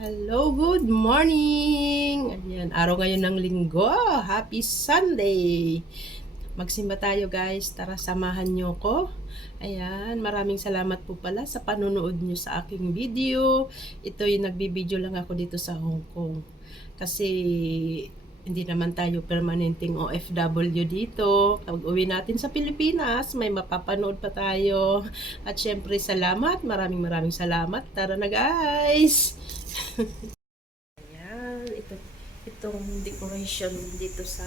Hello, good morning! Ayan, araw ngayon ng linggo. Happy Sunday! Magsimba tayo guys. Tara, samahan nyo ko. Ayan, maraming salamat po pala sa panonood nyo sa aking video. Ito yung nagbibideo lang ako dito sa Hong Kong. Kasi hindi naman tayo permanenteng OFW dito. Pag uwi natin sa Pilipinas, may mapapanood pa tayo. At syempre, salamat. Maraming salamat. Tara na guys! Ayan, itong decoration dito sa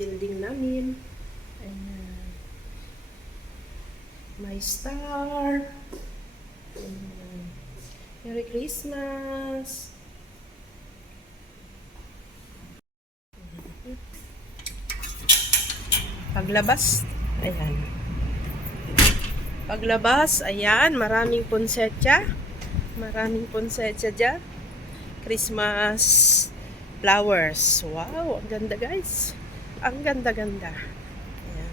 building namin. Ayan. My star. Ayan. Merry Christmas. Paglabas, ayan. Paglabas, ayan, maraming ponsetsa. Maraming ponsetsa dyan. Christmas flowers. Wow, ang ganda guys. Ang ganda-ganda. Ayan.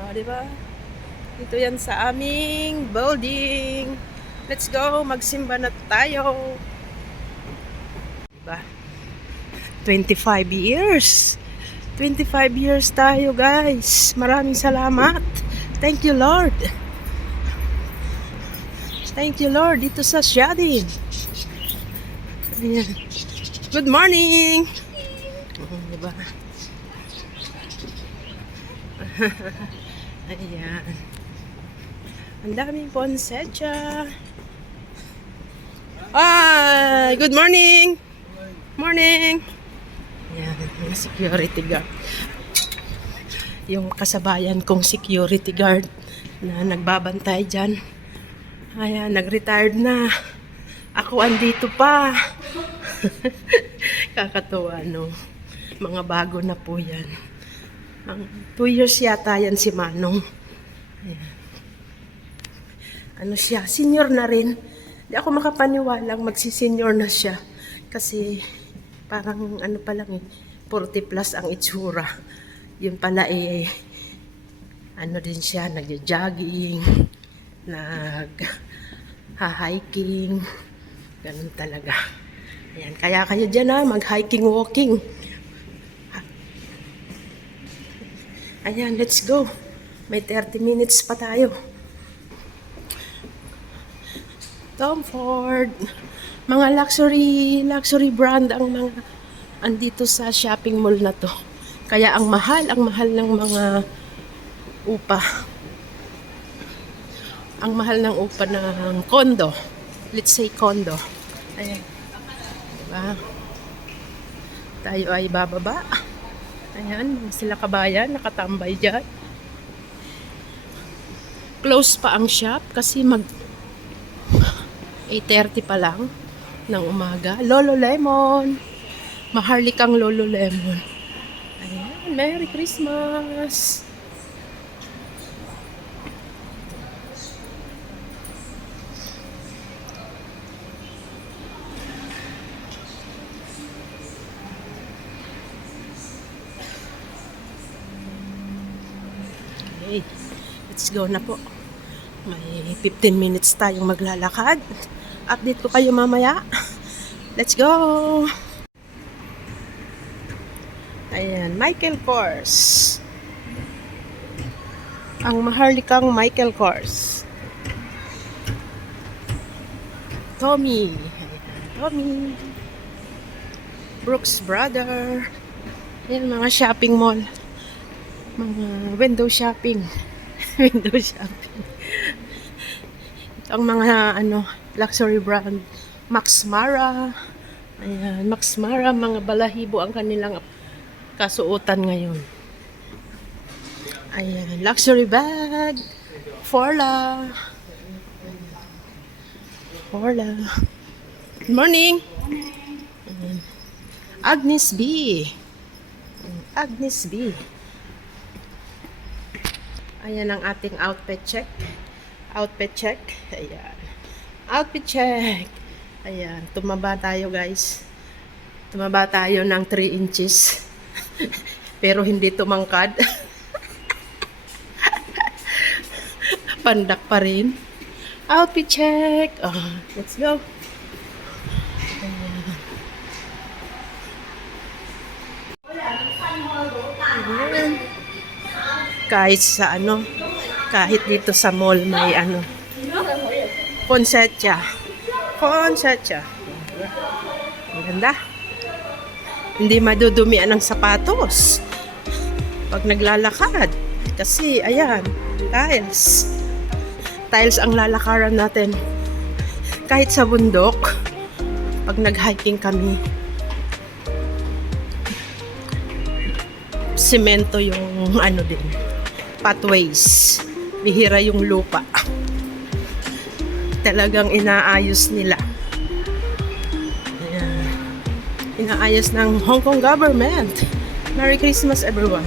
Oh, diba? Dito yan sa aming building. Let's go, magsimba na tayo. Diba? 25 years. 25 years tayo guys. Maraming salamat. Thank you Lord. Thank you Lord dito sa Shading. Ayan. Good morning. Diba? Ayan. Ang daming ponsetsa. Good morning. Morning. Ayan, mga security guard. Yung kasabayan kong security guard na nagbabantay dyan. Ayan, nag-retired na. Ako andito pa. Kakatuwa, no? Mga bago na po yan. 2 years yata yan si Manong. Ayan. Ano siya? Senior na rin. Hindi ako makapaniwalang magsisenior na siya. Kasi parang ano pa lang 40 plus ang itsura. Yun pala ano din siya, nagja-jogging, nag-hiking, ganun talaga. Ayan, kaya kayo dyan mag-hiking, walking. Ayan, let's go. May 30 minutes pa tayo. Tom Ford. Mga luxury brand ang mga andito sa shopping mall na to. Kaya ang mahal ng mga upa. Ang mahal ng upa ng condo. Let's say condo. Ayan. Diba? Tayo ay bababa. Ayan, sila kabayan, nakatambay dyan. Close pa ang shop kasi 8:30 pa lang ng umaga. Lolo Lemon. Maharlikang Lolo Lemon. Ayan, Merry Christmas. Okay, let's go na po. May 15 minutes tayong maglalakad. Update ko kayo mamaya. Let's go! Ayan, Michael Kors. Ang maharlikang Michael Kors. Tommy. Ayan, Tommy. Brooks Brother. Ayan, mga shopping mall. Mga window shopping. Window shopping. Ito ang mga luxury brand. Max Mara. Ayan, Max Mara, mga balahibo ang kanilang kasuotan ngayon. Ayan, luxury bag. Forla. Good morning. Ayan. Agnes B. Agnes B. Ayan ang ating outfit check. Outfit check. Ayan. Outfit check. Ayan. Tumaba tayo guys. Tumaba tayo ng 3 inches. Pero hindi tumangkad. Pandak pa rin. Outfit check. Let's go. Ayan. Kahit sa kahit dito sa mall may poinsettia. Poinsettia. Ang ganda. Hindi madudumian ng sapatos pag naglalakad. Kasi, ayan, tiles. Tiles ang lalakaran natin. Kahit sa bundok, pag nag-hiking kami, semento yung din, pathways. Bihira yung lupa. Talagang inaayos nila. Ayan. Inaayos ng Hong Kong government. Merry Christmas, everyone.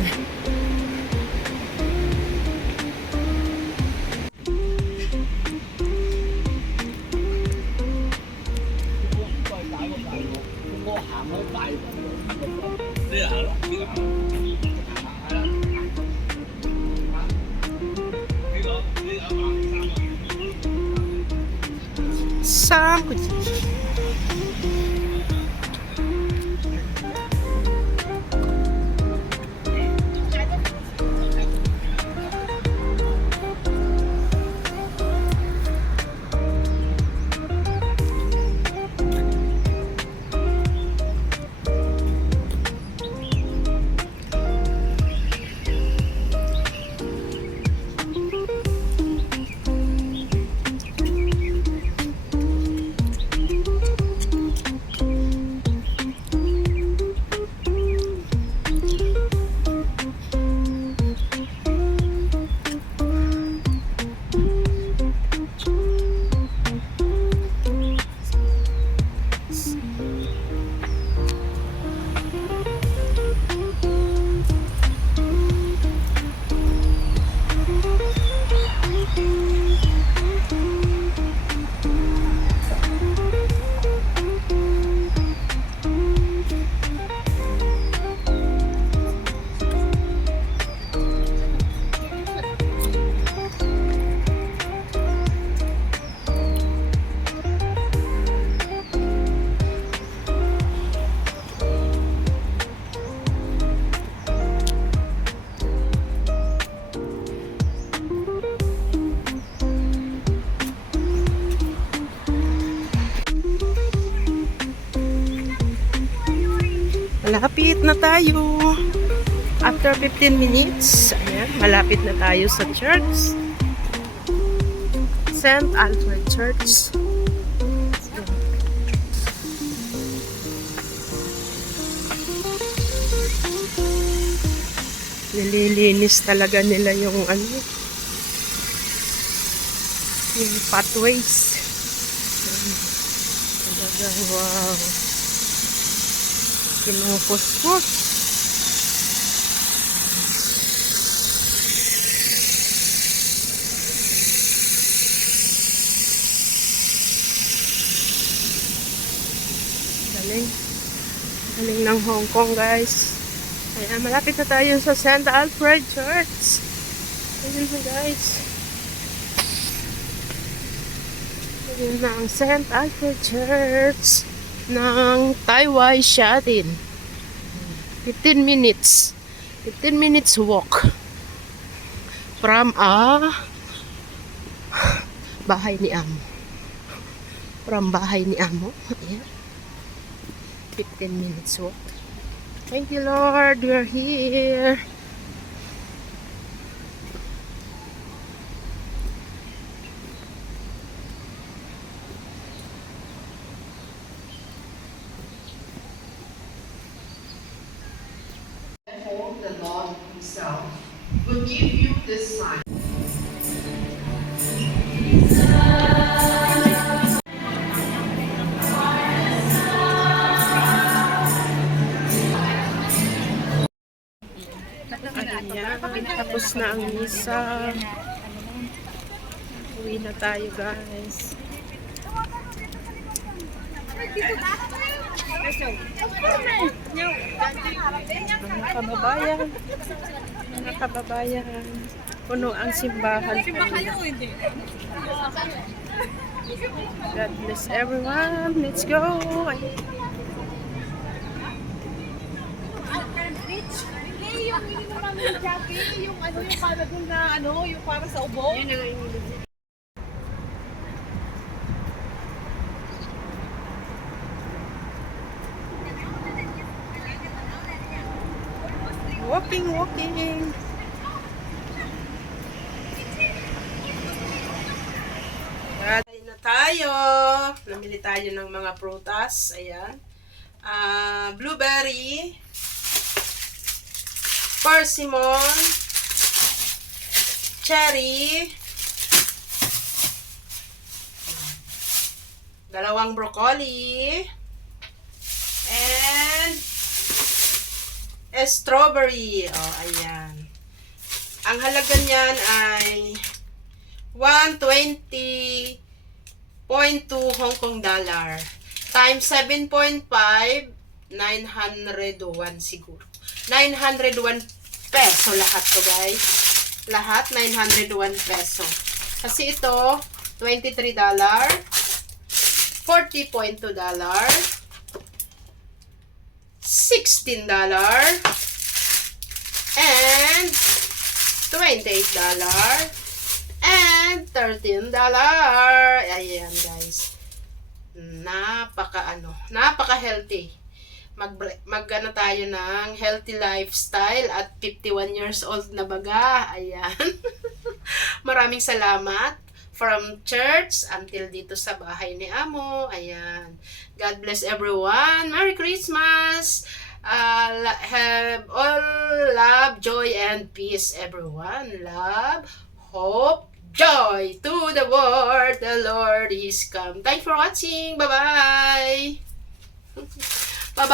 Malapit na tayo. After 15 minutes, ayan, malapit na tayo sa church. St. Alfred Church. Nililinis talaga nila yung yung pathways. Talagang wow. Kinupuspos. Galing. Galing ng Hong Kong, guys. Ayan, malapit na tayo sa St. Alfred Church. Ayan na, guys. Ayan na ang St. Alfred Church ng Tai Wai Sha Tin. 15 minutes. 15 minutes walk from bahay ni Amo. From bahay ni Amo. Ayan. 15 minutes walk. Thank you, Lord. We're here. The Lord Himself will give you this sign. Ayan, tapos na ang misa. Uwi na tayo, guys. Mga kababayan. Puno ang simbahan. God bless everyone. Let's go. Yung ininom namin ng Jackie, yung ano, yung para dun na ano, yung para sa ubo. Yun ang ininom. Walking. Kain na tayo. Namili tayo ng mga prutas. Ayan. Blueberry, persimmon, cherry, dalawang broccoli, and strawberry. Oh, ayan. Ang halaga niyan ay 120.2 Hong Kong dollar times 7.5, 901 siguro. 901 peso lahat to, guys. Lahat 901 peso. Kasi ito 23 dollar, 40.2 dollar, 16 dollar, and 28 dollar, and 13 dollar. Ayan, guys. Napaka healthy. Mag tayo ng healthy lifestyle at 51 years old na baga. Ayan. Maraming salamat from church until dito sa bahay ni Amo. Ayan. God bless everyone. Merry Christmas. Have all love, joy, and peace, everyone. Love, hope, joy to the world. The Lord is come. Thanks for watching. Bye-bye. Bye-bye.